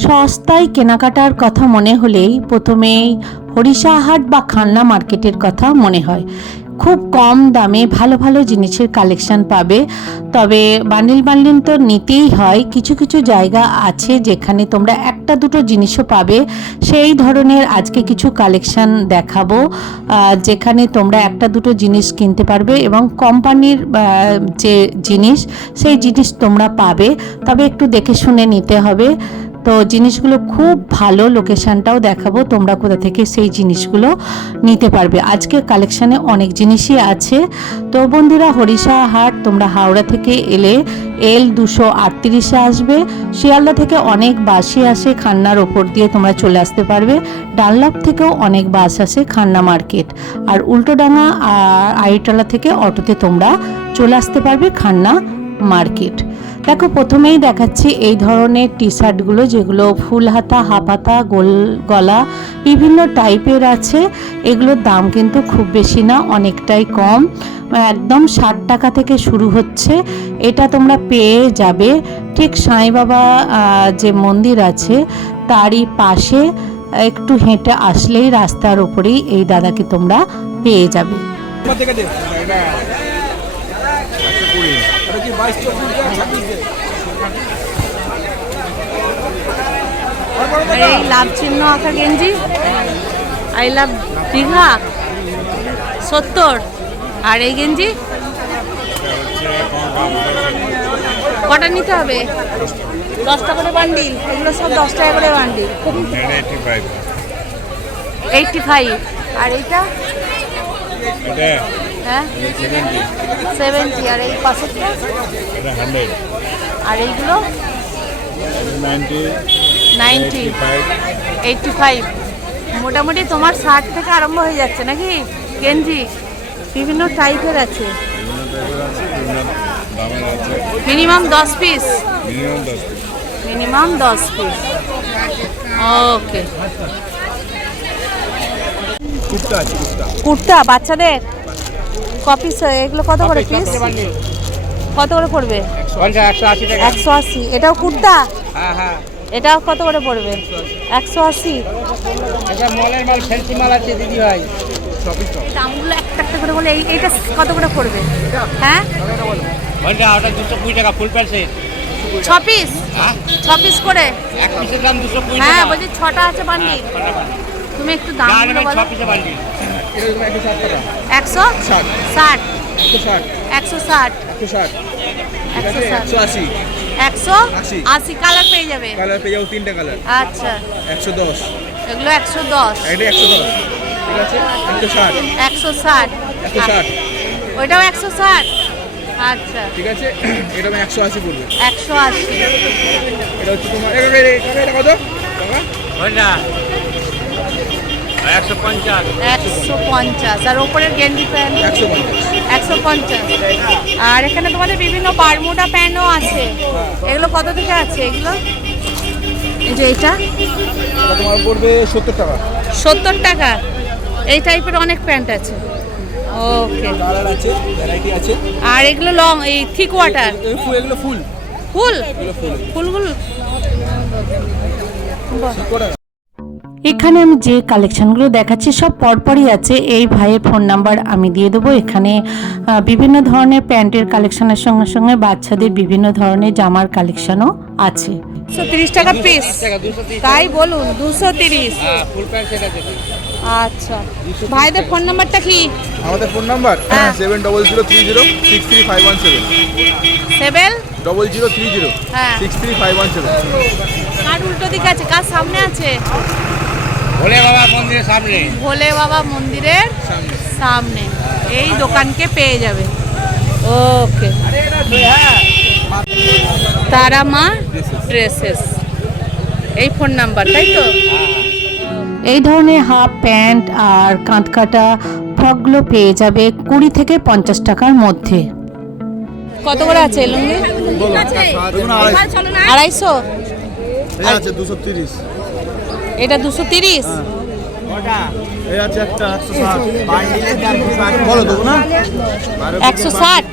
সস্তায় কেনাকাটার কথা মনে হলেই প্রথমেই হরিষাহাট বা খান্না মার্কেটের কথা মনে হয়। খুব কম দামে ভালো ভালো জিনিসের কালেকশন পাবে। তবে বান্ডিল বান্ডিল তো নিতেই হয়, কিছু কিছু জায়গা আছে যেখানে তোমরা একটা দুটো জিনিসও পাবে। সেই ধরনের আজকে কিছু কালেকশন দেখাবো যেখানে তোমরা একটা দুটো জিনিস কিনতে পারবে এবং কোম্পানির যে জিনিস সেই জিনিস তোমরা পাবে। তবে একটু দেখে শুনে নিতে হবে। তো জিনিসগুলো খুব ভালো, লোকেশনটাও দেখাবো তোমরা কোথা থেকে সেই জিনিসগুলো নিতে পারবে। আজকে কালেকশানে অনেক জিনিসই আছে। তো বন্ধুরা, হরিষাহাট তোমরা হাওড়া থেকে এলে L238-এ আসবে। শিয়ালদা থেকে অনেক বাসই আসে, খান্নার ওপর দিয়ে তোমরা চলে আসতে পারবে। ডানলপ থেকেও অনেক বাস আসে খান্না মার্কেট। আর উল্টোডাঙ্গা আইটালা থেকে অটোতে তোমরা চলে আসতে পারবে খান্না মার্কেট। দেখো, প্রথমেই দেখাচ্ছি এই ধরনের টি শার্টগুলো, যেগুলো ফুল হাতা, হাফ হাতা, গোল গলা বিভিন্ন টাইপের আছে। এগুলোর দাম কিন্তু খুব বেশি না, অনেকটাই কম, একদম 60 টাকা থেকে শুরু হচ্ছে। এটা তোমরা পেয়ে যাবে ঠিক সাঁই বাবা যে মন্দির আছে তারই পাশে, একটু হেঁটে আসলেই রাস্তার উপরেই এই দাদাকে তোমরা পেয়ে যাবে। এই লাভ চিহ্ন আঁকা গেঞ্জি, আই লাভ দীঘা 70। আর এই গেঞ্জি কটা নিতে হবে? 10 টাকা করে বান্ডিল। এগুলো সব 10 টাকা করে বান্ডিল। 85। আর এইটা হ্যাঁ 70। আর এই পাশেরটা আর এইগুলো 90 85। মোটামুটি তোমার 60 থেকে আরম্ভ হয়ে যাচ্ছে নাকি গেঞ্জি? বিভিন্ন টাইপের আছে, minimum 10 piece. Minimum 10 piece. Okay. Kurta বাচ্চাদের কপিস, এগুলো কত করে পিস? কত করে পড়বে? 180। এটাও কুর্তা? হ্যাঁ। এটাও কত করে পড়বে? 180। এটা মলের মাল, ফ্যান্সি মাল আছে দিদি ভাই। দামগুলো একটা একটা করে বলে। এইটা কত করে পড়বে? হ্যাঁ ওটা 220 টাকা full pant set. 6 piece? 6 piece করে এক পিসের দাম 220 টাকা। হ্যাঁ বলছি 6টা আছে বান্ডিল। তুমি একটু দামগুলো বলো। 6 পিসের বান্ডিল। এটা 160 টাকা। 160 160 180 কালার পেয়ে যাবে। কালার পেয়ে যাও, 3টা কালার। আচ্ছা 110। এগুলো 110। এটা 110। ঠিক আছে, 160 160। ওইটাও 160। আচ্ছা ঠিক আছে, এটা 180 পড়বে। 180। এটা হচ্ছে তোমার এটা কত টাকা? ওটা 150। 150। আর ওপরের গেঞ্জি প্যান্ট 150। আর এখানে তোমাদের বিভিন্ন বারমুডা প্যান্টও আছে। এগুলো কত থেকে আছে? এগুলো এই যে এটা তোমার পড়বে 70 টাকা। 70 টাকা। এই টাইপের অনেক প্যান্ট আছে। ওকে। কালার আছে, ভ্যারাইটি আছে। আর এগুলো লং, এই থিক ওয়াটার? এগুলো ফুল ফুলগুলো এখানে আমি যে কালেকশনগুলো দেখাচ্ছি সব পরপরই আছে। এই ভাইয়ের ফোন নাম্বার আমি দিয়ে দেবো। এখানে বিভিন্ন ধরনের প্যান্টের কালেকশনের সঙ্গে সঙ্গে বাচ্চাদের বিভিন্ন ধরনের জামার কালেকশনও আছে। 130 টাকা পিস? তাই বলুন, 230। ফুল প্যান্ট সেট আছে। আচ্ছা, ভাইদের ফোন নাম্বারটা কি? আমাদের ফোন নাম্বার 7030635117। 7030 হ্যাঁ 635117। কার উল্টো দিকে আছে, কার সামনে আছে? ভোলে বাবা মন্দিরের সামনে। ভোলে বাবা মন্দিরের সামনে এই দোকানকে পেয়ে যাবে। ওকে। তারা মা ড্রেসেস, এই ফোন নাম্বার, তাই তো? এই ধরনের হাফ প্যান্ট আর কাঁধকাটা ফ্রকগুলো পেয়ে যাবে 20 থেকে 50 টাকার মধ্যে। কত করে আছে লুঙ্গি? 250। এটা আছে 230। এটা 230। এই আছে একটা 160। বান্ডিলের দাম বলো দেবো না? 160।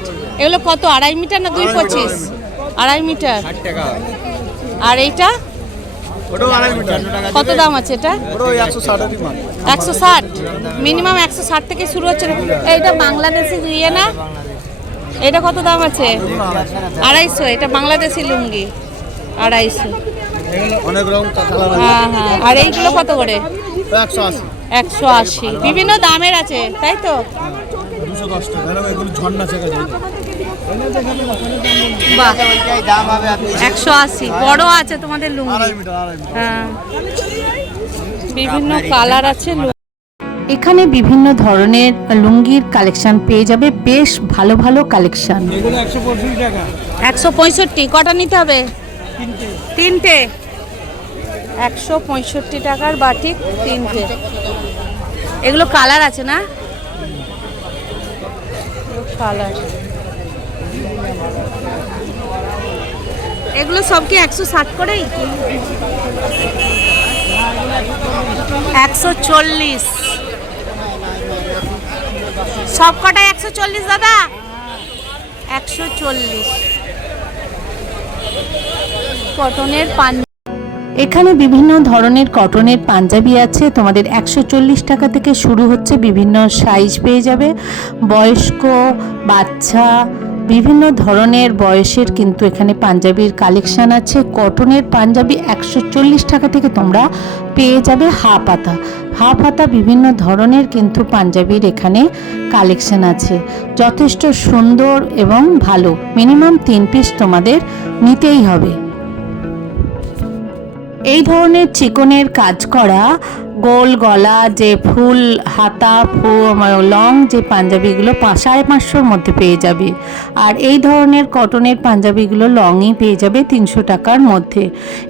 এগুলো কত? 2.5 মিটার না 2.25? 2.5 মিটার। 60 টাকা। আর এইটা ওটাও 2.5 মিটার। কত দাম আছে এটা? ওটাও 160 মাল। 160, মিনিমাম 160 থেকে শুরু হচ্ছে। এইটা বাংলাদেশি ইয়ে না, এটা কত দাম আছে? 250। এটা বাংলাদেশি লুঙ্গি 250। অনেক রকম কালার আছে। হ্যাঁ হ্যাঁ। আর এইগুলো কত করে? 180, 180। বিভিন্ন দামের আছে তাই তো? 210 টাকা। এগুলো ঝর্ণা চেকা যায়। বাহ, দাম হবে আপনি 180। বড় আছে তোমাদের লুঙ্গি? 2.5 মিটার, 2.5 মিটার। হ্যাঁ, বিভিন্ন কালার আছে। এখানে বিভিন্ন ধরনের লুঙ্গির কালেকশন পেয়ে যাবে, বেশ ভালো ভালো কালেকশন। এগুলো 165 টাকা। 165। কটা নিতে হবে? তিনটে। 165 টাকার বাটিক তিনটে। এগুলো কালার আছে না? কালার। এগুলো সব কি 160 করেই? 140। সব কটাই 140 দাদা? 140। কটনের পাঞ্জাবি। এখানে বিভিন্ন ধরনের কটনের পাঞ্জাবি আছে, তোমাদের 140 টাকা থেকে শুরু হচ্ছে। বিভিন্ন সাইজ পেয়ে যাবে, বয়স্ক, বাচ্চা, বিভিন্ন ধরনের বয়সের কিন্তু এখানে পাঞ্জাবির কালেকশন আছে। কটনের পাঞ্জাবি 140 টাকা থেকে তোমরা পেয়ে যাবে। হাফ হাতা বিভিন্ন ধরনের কিন্তু পাঞ্জাবির এখানে কালেকশন আছে, যথেষ্ট সুন্দর এবং ভালো। মিনিমাম 3 পিস তোমাদের নিতেই হবে। এই ধরনের চিকনের কাজ করা গোল গলা যে ফুল হাতা লং যে পাঞ্জাবিগুলো 550-র মধ্যে পেয়ে যাবে। আর এই ধরনের কটনের পাঞ্জাবিগুলো লংই পেয়ে যাবে 300 টাকার মধ্যে।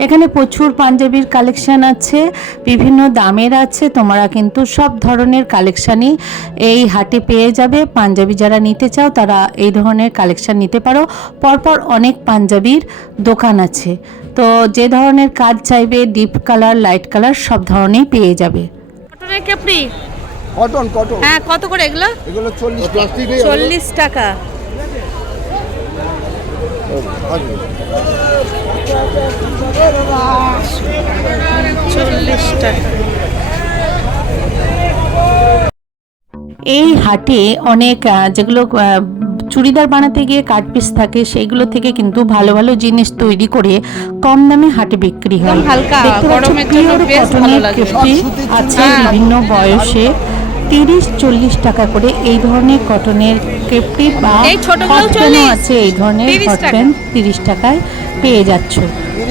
এখানে প্রচুর পাঞ্জাবির কালেকশন আছে, বিভিন্ন দামের আছে। তোমরা কিন্তু সব ধরনের কালেকশানই এই হাটে পেয়ে যাবে। পাঞ্জাবি যারা নিতে চাও তারা এই ধরনের কালেকশন নিতে পারো। পরপর অনেক পাঞ্জাবির দোকান আছে, তো যে ধরনের কাজ চাইবে ডিপ কালার, লাইট কালার সব ধরনেরই পেয়ে যাবে। কটনের কেপড়ি? কটন। হ্যাঁ, কত করে এগুলো? এগুলো 40 প্লাস্টিক। 40 টাকা। এই হাটে অনেক যেগুলো চুড়িদার বানাতে গিয়ে কাট পিস থাকে, সেইগুলো থেকে কিন্তু ভালো ভালো জিনিস তৈরি করে কম দামে হাটে বিক্রি হয়। হালকা, দেখতে পাচ্ছ গরমের জন্য পিওর বেশ ভালো কটনের লাগে। কেপড়ি আছে বিভিন্ন বয়সে, 30-40 টাকা করে এই ধরনের কটনের কেপড়ি বা এই ছোটগুলো হট প্যান্টও 40, আছে। এই ধরনের 30 হট টাকা। প্যান্ট 30 টাকায় পেয়ে যাচ্ছ।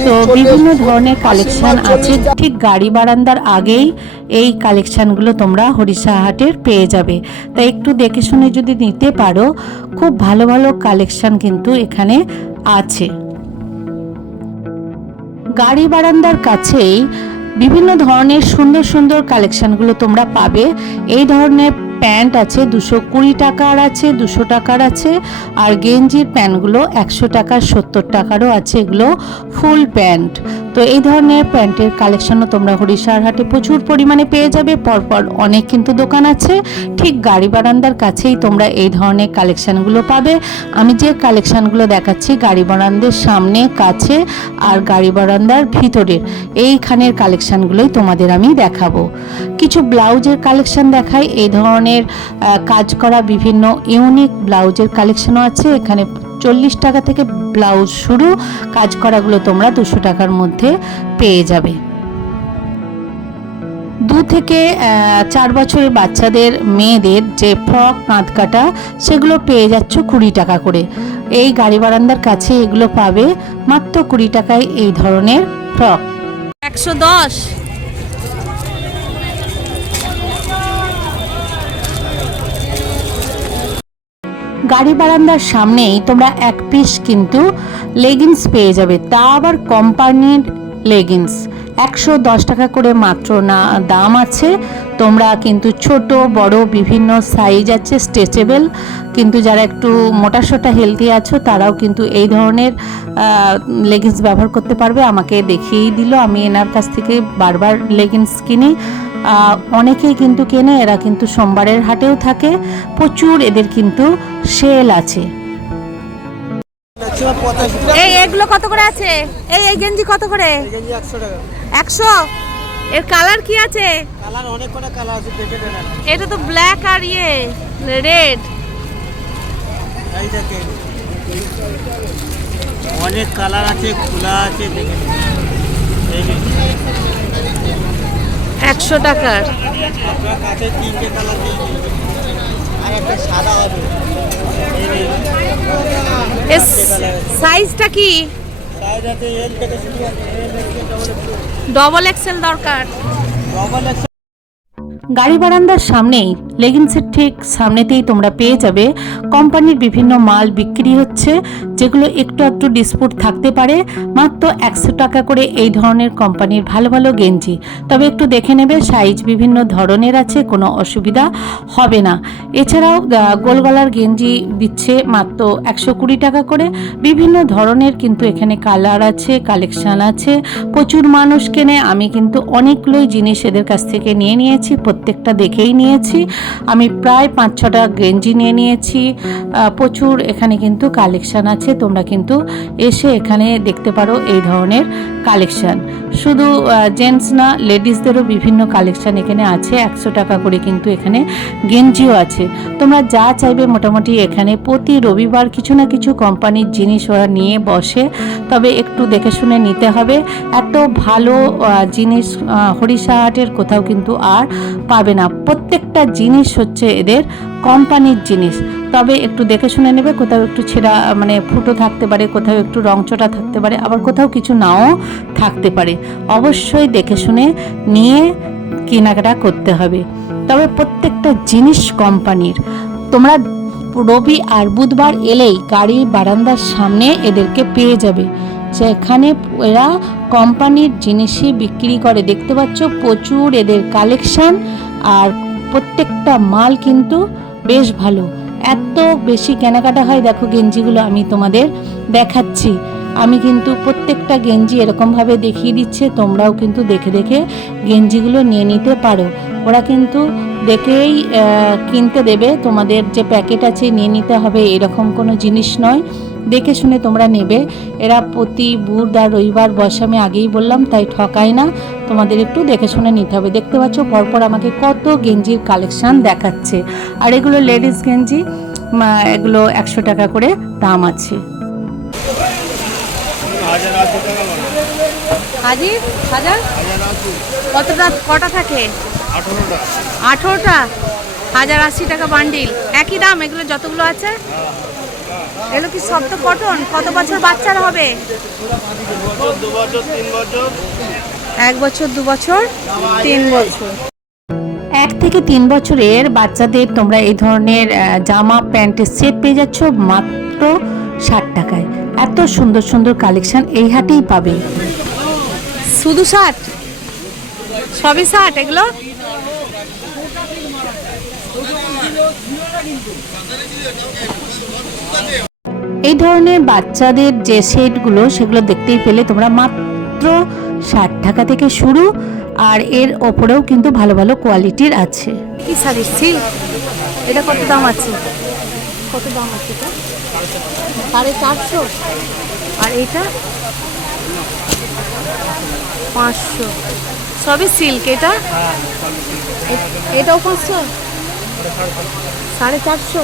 তো বিভিন্ন ধরনের কালেকশন আছে। ঠিক গাড়ি বারান্দার আগেই এই কালেকশনগুলো তোমরা হরিষাহাটের পেয়ে যাবে। তাই একটু দেখে শুনে যদি নিতে পারো, খুব ভালো ভালো কালেকশন কিন্তু এখানে আছে। গাড়ি বারান্দার কাছেই বিভিন্ন ধরনের সুন্দর সুন্দর কালেকশনগুলো তোমরা পাবে। এই ধরনের প্যান্ট আছে 220 টাকার আছে, 200 টাকার আছে। আর গেঞ্জির প্যান্টগুলো 100 টাকার, 70 টাকারও আছে। এগুলো ফুল প্যান্ট। তো এই ধরনের প্যান্টের কালেকশনও তোমরা হরিষার হাটে প্রচুর পরিমাণে পেয়ে যাবে। পরপর অনেক কিন্তু দোকান আছে, ঠিক গাড়ি বারান্দার কাছেই তোমরা এই ধরনের কালেকশনগুলো পাবে। আমি যে কালেকশনগুলো দেখাচ্ছি গাড়ি বারান্দার সামনে, কাছে আর গাড়ি বারান্দার ভিতরের এইখানের কালেকশনগুলোই তোমাদের আমি দেখাবো। কিছু ব্লাউজের কালেকশন দেখাই। এই ধরনের কাজ করা বিভিন্ন ইউনিক ব্লাউজের কালেকশনও আছে। এখানে 40 টাকা থেকে ব্লাউজ শুরু, কাজ করাগুলো তোমরা 200 টাকার মধ্যে পেয়ে যাবে। 2 থেকে 4 বছরের বাচ্চাদের মেয়েদের যে ফ্রক কাঁধ কাটা, সেগুলো পেয়ে যাচ্ছ 20 টাকা করে। এই গাড়ি বারান্দার কাছে এগুলো পাবে মাত্র 20 টাকায় এই ধরনের ফ্রক। 110। গাড়ি বারান্দার সামনেই তোমরা 1 পিস কিন্তু লেগিংস পেয়ে যাবে, তা আবার কোম্পানির লেগিংস। 110 টাকা করে মাত্র না দাম আছে। তোমরা কিন্তু ছোট বড় বিভিন্ন সাইজ আছে, স্ট্রেচেবল। কিন্তু যারা একটু মোটাসোটা হেলদি আছো তারাও কিন্তু এই ধরনের লেগিংস ব্যবহার করতে পারবে। আমাকে দেখিয়েই দিল, আমি এনার কাছ থেকে বারবার লেগিংস কিনি। অনেকেই কিন্তু কেনে, এরা কিন্তু সোমবারের হাটেও থাকে। প্রচুর এদের কিন্তু সেল আছে। এই এগুলো কত করে আছে? এই গেঞ্জি কত করে? 100। এর কালার কি আছে? কালার অনেক কটা কালার আছে, দেখে নেন। এটা তো ব্ল্যাক আর রেড। এই দেখেন অনেক কালার আছে, খোলা আছে, দেখে নিন। এই যে 100 টাকার। আপনার কাছে 3টে কালার দিয়েছি, আর একটা সাদা হবে। এই যে এর সাইজটা কি? সাইজ আছে এল থেকে শুরু আছে, এল থেকে ডবল এক্সেল দরকার। Double x. গাড়ি বারান্দার সামনেই লেগিংসের ঠিক সামনেতেই তোমরা পেয়ে যাবে কোম্পানির বিভিন্ন মাল বিক্রি হচ্ছে, যেগুলো একটু একটু ডিসপুট থাকতে পারে। মাত্র 100 টাকা করে এই ধরনের কোম্পানির ভালো ভালো গেঞ্জি। তবে একটু দেখে নেবে, সাইজ বিভিন্ন ধরনের আছে, কোনো অসুবিধা হবে না। এছাড়াও গোলগলার গেঞ্জি দিচ্ছে মাত্র 120 টাকা করে। বিভিন্ন ধরনের কিন্তু এখানে কালার আছে, কালেকশান আছে, প্রচুর মানুষ কেনে। আমি কিন্তু অনেকগুলোই জিনিস এদের কাছ থেকে নিয়ে নিয়েছি, প্রত্যেকটা দেখেই নিয়েছি। আমি প্রায় 5-6টা গেঞ্জি নিয়ে নিয়েছি। প্রচুর এখানে কিন্তু কালেকশান আছে, তোমরা কিন্তু এসে এখানে দেখতে পারো এই ধরনের কালেকশান। শুধু জেন্টস না, লেডিসদেরও বিভিন্ন কালেকশান এখানে আছে। 100 টাকা করে কিন্তু এখানে গেঞ্জিও আছে। তোমরা যা চাইবে মোটামুটি এখানে প্রতি রবিবার কিছু না কিছু কোম্পানির জিনিস ওরা নিয়ে বসে, তবে একটু দেখে শুনে নিতে হবে। এত ভালো জিনিস হরিশাহাটের কোথাও কিন্তু আর পাবে না। প্রত্যেকটা জিনিস হচ্ছে এদের কোম্পানির জিনিস, তবে একটু দেখে শুনে নেবে। কোথাও একটু ছেঁড়া মানে ফুটো থাকতে পারে, কোথাও একটু রংচটা থাকতে পারে, আবার কোথাও কিছু নাও থাকতে পারে। অবশ্যই দেখে শুনে নিয়ে কেনাকাটা করতে হবে। তবে প্রত্যেকটা জিনিস কোম্পানির। তোমরা রবি আর বুধবার এলেই গাড়ি বারান্দার সামনে এদেরকে পেয়ে যাবে, যেখানে এরা কোম্পানির জিনিসই বিক্রি করে। দেখতে পাচ্ছ প্রচুর এদের কালেকশান, আর প্রত্যেকটা মাল কিন্তু বেশ ভালো। এত বেশি কেনাকাটা হয়, দেখো গেঞ্জিগুলো আমি তোমাদের দেখাচ্ছি। আমি কিন্তু প্রত্যেকটা গেঞ্জি এরকমভাবে দেখিয়ে দিচ্ছে, তোমরাও কিন্তু দেখে দেখে গেঞ্জিগুলো নিয়ে নিতে পারো। ওরা কিন্তু দেখেই কিনতে দেবে, তোমাদের যে প্যাকেট আছে নিয়ে নিতে হবে এরকম কোনো জিনিস নয়। দেখে শুনে তোমরা নেবে। এরা প্রতি বুধ আর রবিবার বসে, আমি আগেই বললাম, তাই ঠকায় না। তোমাদের একটু দেখে শুনে নিতে হবে। দেখতে পাচ্ছ পরপর আমাকে কত গেঞ্জির কালেকশান দেখাচ্ছে। আর এগুলো লেডিস গেঞ্জি, এগুলো 100 টাকা করে দাম আছে। কটা থাকে? 18টা। 1080 টাকা বান্ডিল। একই দাম এগুলো যতগুলো আছে? এগুলো কি সব তো কটন? কত বছর বাচ্চার হবে? 2 বছর 3 বছর। 1 বছর 2 বছর 3 বছর। 1 থেকে 3 বছরের বাচ্চাদের তোমরা এই ধরনের জামা প্যান্টের সেট পেয়ে যাচ্ছ মাত্র 60 টাকায়। এত সুন্দর সুন্দর কালেকশন এই হাটেই পাবে। শুধু 60? সবই 60 এগুলো? এই ধরনের বাচ্চাদের যে সেটগুলো সেগুলো দেখতেই পেলে তোমরা মাত্র 60 টাকা থেকে শুরু, আর এর ওপরেও কিন্তু ভালো ভালো কোয়ালিটির আছে। কি শাড়ি? সিল্ক। এটা কত দাম আছে? কত দাম আছে এটা? 450। আর এইটা 500। সবই সিল্ক। এটা এটাও 500। 450।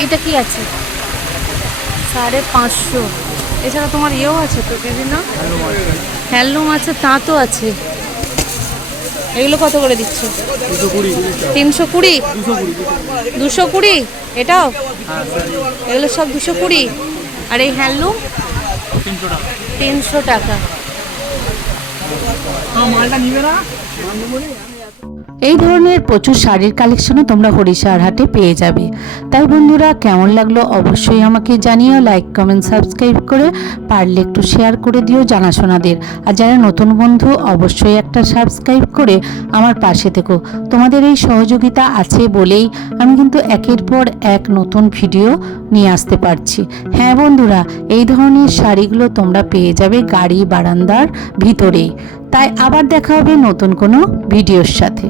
এইটা কি আছে? 550। এছাড়া তোমার ইয়েও আছে তো, বিভিন্ন হ্যান্ডলুম আছে, তাঁতও আছে। এগুলো কত করে দিচ্ছ? 320। 220? এটাও? এগুলো সব 220। আর এই হ্যান্ডলুম 300 টাকা। মালটা নিবে না? এই ধরনের প্রচুর শাড়ির কালেকশনও তোমরা হরিশাহার হাটে পেয়ে যাবে। তাই বন্ধুরা, কেমন লাগলো অবশ্যই আমাকে জানিও। লাইক কমেন্ট সাবস্ক্রাইব করে পারলে একটু শেয়ার করে দিও জানাশোনাদের। আর যারা নতুন বন্ধু অবশ্যই একটা সাবস্ক্রাইব করে আমার পাশে থেকো। তোমাদের এই সহযোগিতা আছে বলেই আমি কিন্তু একের পর এক নতুন ভিডিও নিয়ে আসতে পারছি। হ্যাঁ বন্ধুরা, এই ধরনের শাড়িগুলো তোমরা পেয়ে যাবে গাড়ি বারান্দার ভিতরেই। তাই আবার দেখা হবে নতুন কোনো ভিডিওর সাথে।